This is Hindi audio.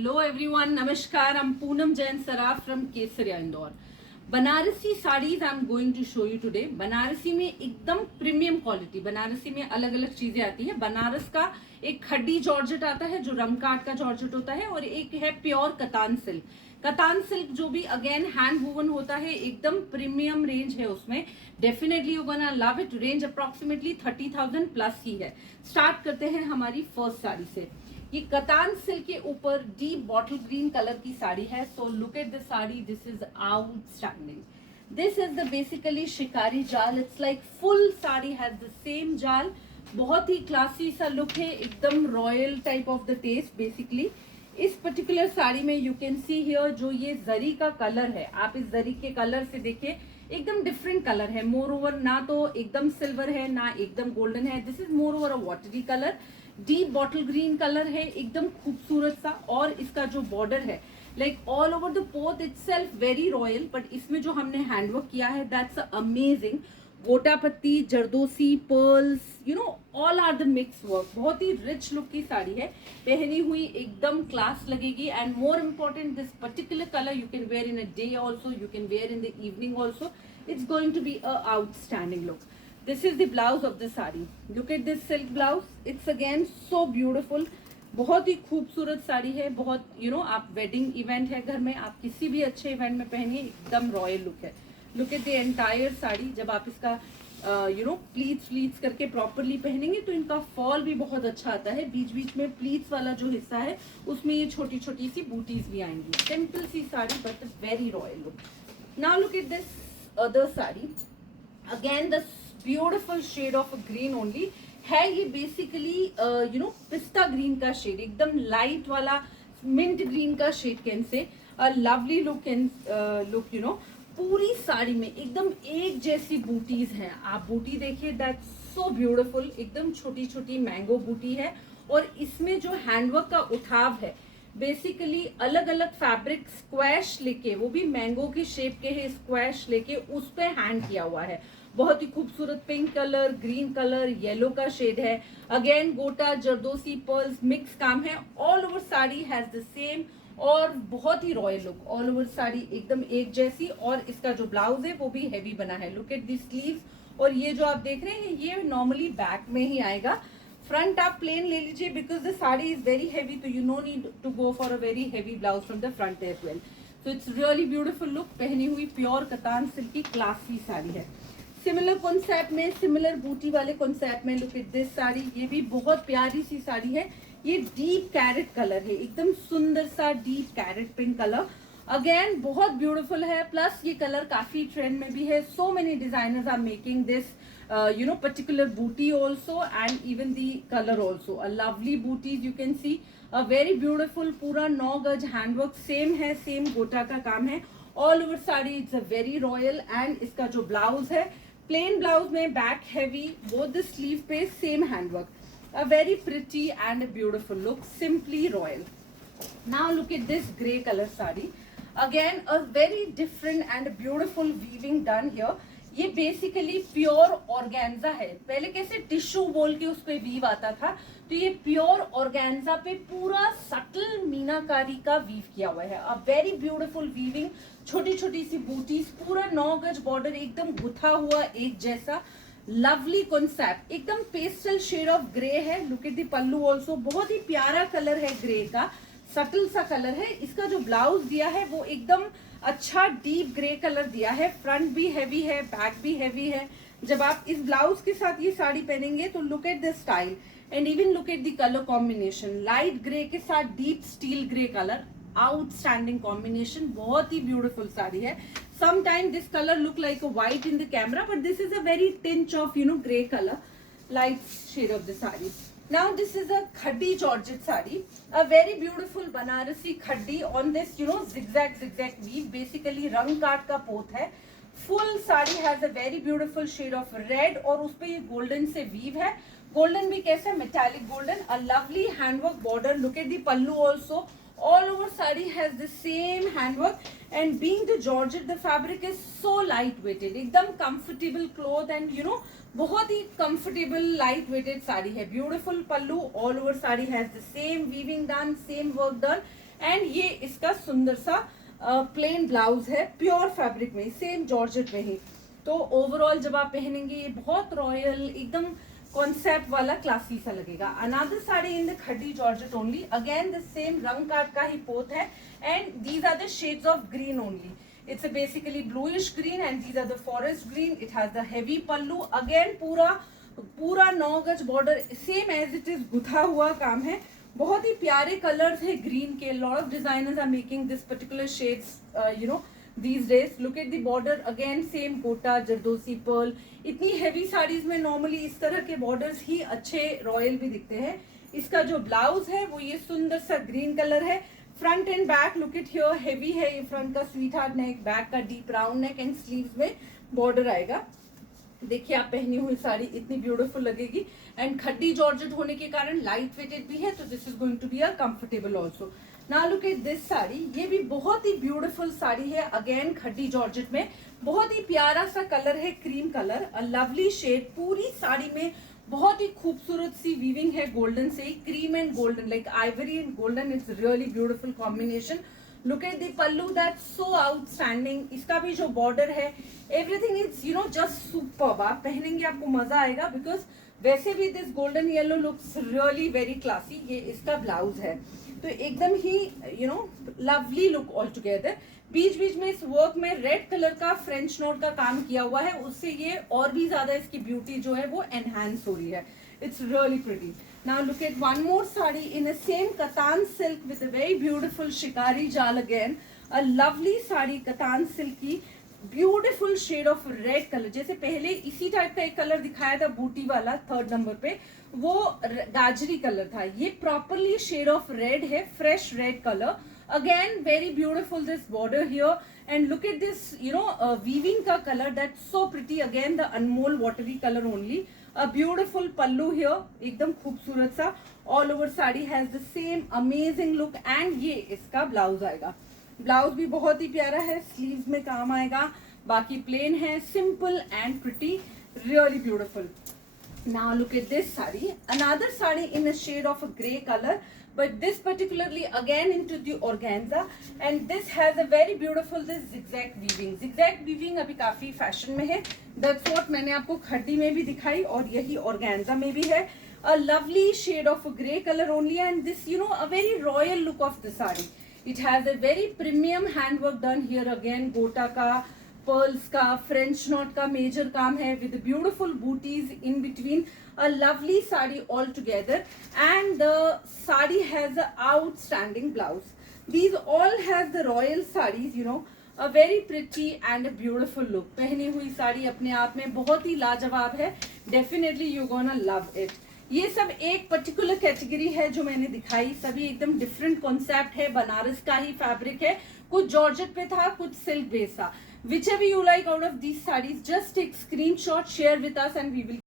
Hello everyone, Namaskar. I'm Poonam Jain Saraf from Kesaria Indore. Banarasi saris I am going to show you today. Banarasi में एकदम प्रीमियम क्वालिटी. बनारसी में अलग अलग चीजें आती है. बनारस का एक खड्डी जॉर्जेट आता है जो रंग काट का जॉर्जेट होता है, और एक है प्योर कतान सिल्क. कतान सिल्क जो भी अगेन हैंड वूवन होता है, एकदम प्रीमियम रेंज है उसमें. Definitely you gonna love it. Range approximately 30,000 plus ही है. स्टार्ट करते हैं हमारी फर्स्ट साड़ी से. ये कतान सिल्क के ऊपर डीप बॉटल ग्रीन कलर की साड़ी है. So look at the sari. This is outstanding. This is the basically shikari jaal. It's like full sari has the same jaal. बहुत ही क्लासी सा लुक है, एकदम royal type of the taste. Basically इस पर्टिकुलर साड़ी में यू कैन सी हियर जो ये जरी का कलर है, आप इस जरी के कलर से देखिए, एकदम डिफरेंट कलर है. मोर ओवर ना तो एकदम सिल्वर है ना एकदम गोल्डन है. This is more over a watery colour. Deep bottle green colour है, एकदम खूबसूरत सा. और इसका जो बॉर्डर है लाइक ऑल ओवर द पोथ इटसेल्फ वेरी रॉयल. बट इसमें जो हमने हैंडवर्क किया है that's amazing. Gota patti, zardozi, pearls, you know all are the mix work. बहुत ही रिच लुक की साड़ी है. पहनी हुई एकदम क्लास लगेगी. And more important, this particular colour you can wear in a day also, you can wear in the evening also. It's going to be a outstanding look. This is the blouse of the saree. Look at this silk blouse. It's again so beautiful. बहुत ही खूबसूरत साड़ी है. बहुत आप वेडिंग इवेंट है घर में, आप किसी भी अच्छे इवेंट में पहनिए, एकदम रॉयल लुक है. Look at the entire sari. जब आप इसका प्लीट्स करके प्रॉपरली पहनेंगे तो इनका फॉल भी बहुत अच्छा आता है. बीच बीच में प्लीट्स वाला जो हिस्सा है उसमें ये छोटी छोटी सी बूटीज भी आएंगी. सिंपल सी sari but very royal look. Now look at this other saree. Again the beautiful shade of green only है. ये बेसिकली पिस्ता ग्रीन का शेड, एकदम लाइट वाला मिंट ग्रीन का shade can say. Lovely look and look. पूरी साड़ी में एकदम एक जैसी बूटीज हैं. आप बूटी देखिए, दैट्स सो ब्यूटिफुल. एकदम छोटी छोटी मैंगो बूटी है. और इसमें जो हैंडवर्क का उठाव है, बेसिकली अलग अलग फैब्रिक स्क्वैश लेके, वो भी मैंगो की शेप के है, स्क्वैश लेके उस पे हैंड किया हुआ है. बहुत ही खूबसूरत pink colour, green colour, yellow का शेड है. अगेन गोटा, जरदोसी, पर्ल्स मिक्स काम है. All over sari has the same और बहुत ही royal look. All over sari एकदम एक जैसी. और इसका जो ब्लाउज है वो भी हैवी बना है. Look at the sleeves. और ये जो आप देख रहे हैं ये नॉर्मली बैक में ही आएगा. फ्रंट आप प्लेन ले लीजिए because the sari is very heavy, तो you know need to go for a very heavy blouse from the front as well. So it's really beautiful look. पहनी हुई प्योर कतान सिल्क की क्लासी साड़ी है. सिमिलर कॉन्सेप्ट में, सिमिलर बूटी वाले कॉन्सेप्ट में लुक एट दिस साड़ी. ये भी बहुत प्यारी सी साड़ी है. ये डीप कैरेट कलर है, एकदम सुंदर सा deep carrot pink colour. Again बहुत ब्यूटीफुल है. प्लस ये कलर काफी ट्रेंड में भी है. So many designers are making this particular booty also, and even the color also. A lovely booties you can see. A very beautiful पूरा 9 गज हैंडवर्क सेम है, सेम गोटा का काम है. All over sari it's a very royal. And इसका जो ब्लाउज है प्लेन ब्लाउज में back heavy, both the sleeve पे same handwork. A very pretty and beautiful look, simply royal. Now look at this grey colour sari. Again a very different and beautiful weaving done here. ये बेसिकली प्योर ऑर्गेन्जा है. पहले कैसे टिश्यू बोल के उस पे वीव आता था, तो ये प्योर ऑर्गेन्जा पे पूरा सटल मीनाकारी का वीव किया हुआ है. अ वेरी ब्यूटीफुल वीविंग. छोटी छोटी सी बूटीज, पूरा 9 गज बॉर्डर, एकदम गुथा हुआ एक जैसा. Lovely concept. एकदम पेस्टल शेड ऑफ ग्रे है. Look at the pallu also. बहुत ही प्यारा कलर है ग्रे का, सटल सा कलर है. इसका जो ब्लाउज दिया है वो एकदम अच्छा डीप ग्रे कलर दिया है. फ्रंट भी हैवी है, बैक भी हैवी है. जब आप इस ब्लाउज के साथ ये साड़ी पहनेंगे तो look at the style and even look at the colour combination. Light grey के साथ deep steel grey colour, outstanding combination. बहुत ही ब्यूटीफुल साड़ी है. Sometime this colour look like a white in the camera, but this is a very tinge of grey colour, light shade of the sari. Now this is a khaddi georgette saree, a very beautiful Banarasi khaddi on this zigzag weave. Basically rang kaat का पोत है. Full saree has a very beautiful shade of red और उस पे ये golden से weave है. Golden भी कैसा, metallic golden. A lovely handwork border. Look at the pallu also. All over saree has the same handwork, and being the georgette, the fabric is so light weighted. एकदम comfortable cloth and बहुत ही कंफर्टेबल लाइट वेटेड साड़ी है. Beautiful pallu. All over sari has the same weaving done, same work done. And ये इसका सुंदर सा प्लेन ब्लाउज है प्योर फैब्रिक में, सेम जॉर्जेट में ही। तो ओवरऑल जब आप पहनेंगे ये बहुत रॉयल एकदम कॉन्सेप्ट वाला क्लासी सा लगेगा। Another sari in the khaddi georgette only, again the same रंग कार्ड का ही पोत है and these are the shades of green only. It's a basically bluish green and these are the forest green. It has the heavy pallu. Again पूरा 9 गज border, same as it is गुथा हुआ काम है। बहुत ही प्यारे कलर्स है ग्रीन के। Lot of designers are making this particular shades these days. Look at the border again, same gota zardozi pearl. इतनी हेवी साड़ीज में नॉर्मली इस तरह के बॉर्डर्स ही अच्छे रॉयल भी दिखते हैं। इसका जो ब्लाउज है वो ये सुंदर सा ग्रीन कलर है। Front end back look it here, heavy है ये। फ्रंट का स्वीट हार्ट नेक, बैक का deep round neck and sleeves में बॉर्डर आएगा। देखिए आप पहनी हुई साड़ी इतनी ब्यूटीफुल लगेगी एंड खड्डी जॉर्जेट होने के कारण लाइट वेटेड भी है, तो this is going to be a comfortable also. Now look at this sari, ये भी बहुत ही ब्यूटीफुल साड़ी है। अगेन खड्डी जॉर्जेट में बहुत ही प्यारा सा कलर है, cream colour, a lovely shade. पूरी साड़ी में बहुत ही खूबसूरत सी वीविंग है गोल्डन से, cream and golden, like ivory and golden. It's really beautiful combination. Look at the pallu, that's so outstanding. इसका भी जो बॉर्डर है, एवरीथिंग इज जस्ट सुपर्ब। आप पहनेंगे आपको मजा आएगा, बिकॉज वैसे भी this golden yellow looks really very classy. ये इसका ब्लाउज है, तो एकदम ही लवली लुक ऑल टुगेदर। बीच बीच में इस वर्क में रेड कलर का फ्रेंच नोट का काम किया हुआ है, उससे ये और भी ज्यादा इसकी ब्यूटी जो है वो एनहांस हो रही है। It's really pretty. Now look at one more sari in a same katan silk with a very beautiful शिकारी जाल। Again a lovely sari, katan silk की, beautiful shade of red colour. जैसे पहले इसी टाइप का एक कलर दिखाया था बूटी वाला 3rd नंबर पे, वो गाजरी कलर था। ये प्रॉपरली शेड ऑफ रेड है, fresh red colour. Again very beautiful this border here and look at this weaving का colour, that's so pretty. Again the अनमोल watery colour only. A beautiful pallu here, एकदम खूबसूरत सा। All over sari has the same amazing look and ये इसका ब्लाउज आएगा। ब्लाउज भी बहुत ही प्यारा है, स्लीव्स में काम आएगा, बाकी प्लेन है, simple and pretty, really beautiful. Now look at this sari, another sari in a shade of a grey colour, but this particularly again into the organza and this has a very beautiful this zigzag weaving. Zigzag weaving अभी काफी फैशन में है, that's what मैंने आपको खड्डी में भी दिखाई और यही organza में भी है। A lovely shade of a grey color only and this a very royal look of the saree. It has a very premium handwork done here again, गोटा का, पर्ल्स का, फ्रेंच नॉट का मेजर काम है with beautiful booties in between. A lovely saree all together and the saree has a outstanding blouse. These all has the royal sarees, a very pretty and a beautiful look. पहनी हुई साड़ी अपने आप में बहुत ही लाजवाब है, definitely you gonna love it. ये सब एक पर्टिकुलर कैटेगरी है जो मैंने दिखाई, सभी एकदम डिफरेंट कॉन्सेप्ट है, बनारस का ही फैब्रिक है, कुछ जॉर्जेट पे था, कुछ सिल्क बेस था। Whichever you like out of these sarees, just take screenshot, share with us and we will